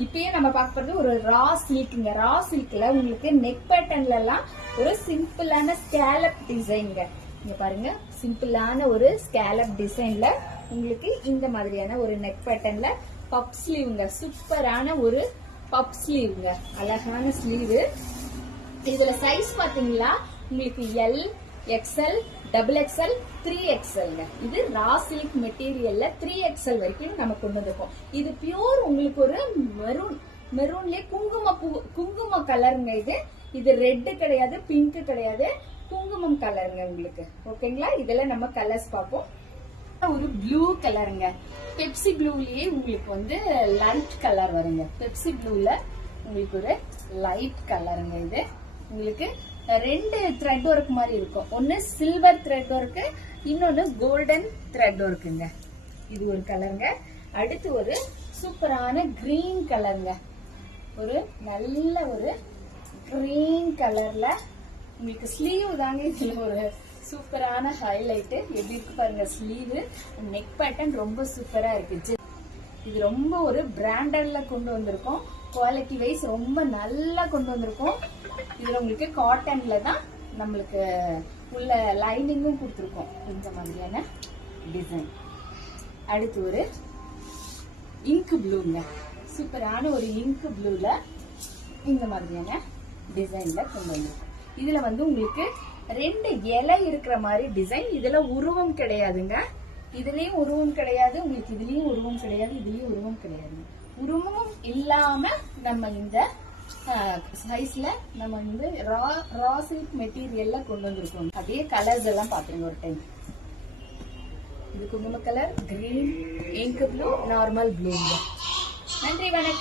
இப்பயே நம்ம பார்க்க போறது ஒரு ரா சில்க்ங்க. ரா சில்க்ல உங்களுக்கு நெக் பேட்டர்ன்ல எல்லாம் ஒரு சிம்பிளான ஸ்கேலப் டிசைன்ங்க. இங்க பாருங்க, சிம்பிளான ஒரு ஸ்கேலப் டிசைன்ல உங்களுக்கு இந்த மாதிரியான ஒரு நெக் பேட்டர்ன்ல பப் ஸ்லீவ்ங்க. சூப்பரான ஒரு பப் ஸ்லீவ்ங்க. அழகான ஸ்லீவ். இதுல சைஸ் பாத்தீங்களா, உங்களுக்கு L, XL, double XL, 3XL. இது ரா சில்க் மெட்டீரியல்ல 3XL வரைக்கும் நம்ம கொண்டு வந்திருக்கோம். இது பியூர் உங்களுக்கு ஒரு மெரூன்லயே குங்கும கலருங்க. இது ரெட் கிடையாது, பிங்க் கிடையாது, குங்குமம் கலருங்க உங்களுக்கு. ஓகேங்களா? இதுல நம்ம கலர்ஸ் பார்ப்போம். ஒரு ப்ளூ கலருங்க. பெப்சி ப்ளூலயே உங்களுக்கு வந்து லைட் கலர் வருங்க. பெப்சி ப்ளூல உங்களுக்கு ஒரு லைட் கலருங்க. இது உங்களுக்கு ரெண்டு த்ரெட் ஒர்க் மாதிரி இருக்கும். ஒன்னு சில்வர் த்ரெட் ஒர்க், இன்னொன்னு கோல்டன் த்ரெட் ஒர்க்குங்க. இது ஒரு கலருங்க. அடுத்து ஒரு சூப்பரான கிரீன் கலருங்க. ஒரு நல்ல ஒரு கிரீன் கலர்ல உங்களுக்கு ஸ்லீவ் தாங்க இதுல ஒரு சூப்பரான ஹைலைட். எப்படி இருக்கு பாருங்க ஸ்லீவ். நெக் பேட்டர்ன் ரொம்ப சூப்பரா இருக்கு. இது ரொம்ப ஒரு பிராண்டட்ல கொண்டு வந்திருக்கோம். குவாலிட்டி வைஸ் ரொம்ப நல்லா கொண்டு வந்திருக்கோம். இதுல உங்களுக்கு காட்டன்ல தான் நம்மளுக்கு உள்ள லைனிங்கும் கொடுத்துருக்கோம். இந்த மாதிரியான டிசைன். அடுத்து ஒரு இங்க் ப்ளூங்க. சூப்பரான ஒரு இங்க் ப்ளூல இந்த மாதிரியான டிசைன்ல கொண்டு வந்திருக்கோம். இதுல வந்து உங்களுக்கு ரெண்டு இலை இருக்கிற மாதிரி டிசைன். இதுல உருவம் கிடையாதுங்க. இதுலயும் உருவம் கிடையாது, உங்களுக்கு இதுலயும் உருவம் கிடையாது, இதுலயும் உருவம் கிடையாது. உருவமும் இல்லாம நம்ம இந்த சைஸ்ல நம்ம வந்து ரா சில்க் மெட்டீரியல்ல கொண்டு வந்திருக்கோம். அப்படியே கலர்ஸ் எல்லாம் பாத்துருங்க ஒரு டைம். இது குங்கும colour, green, ink blue, normal blue. நன்றி, வணக்கம்.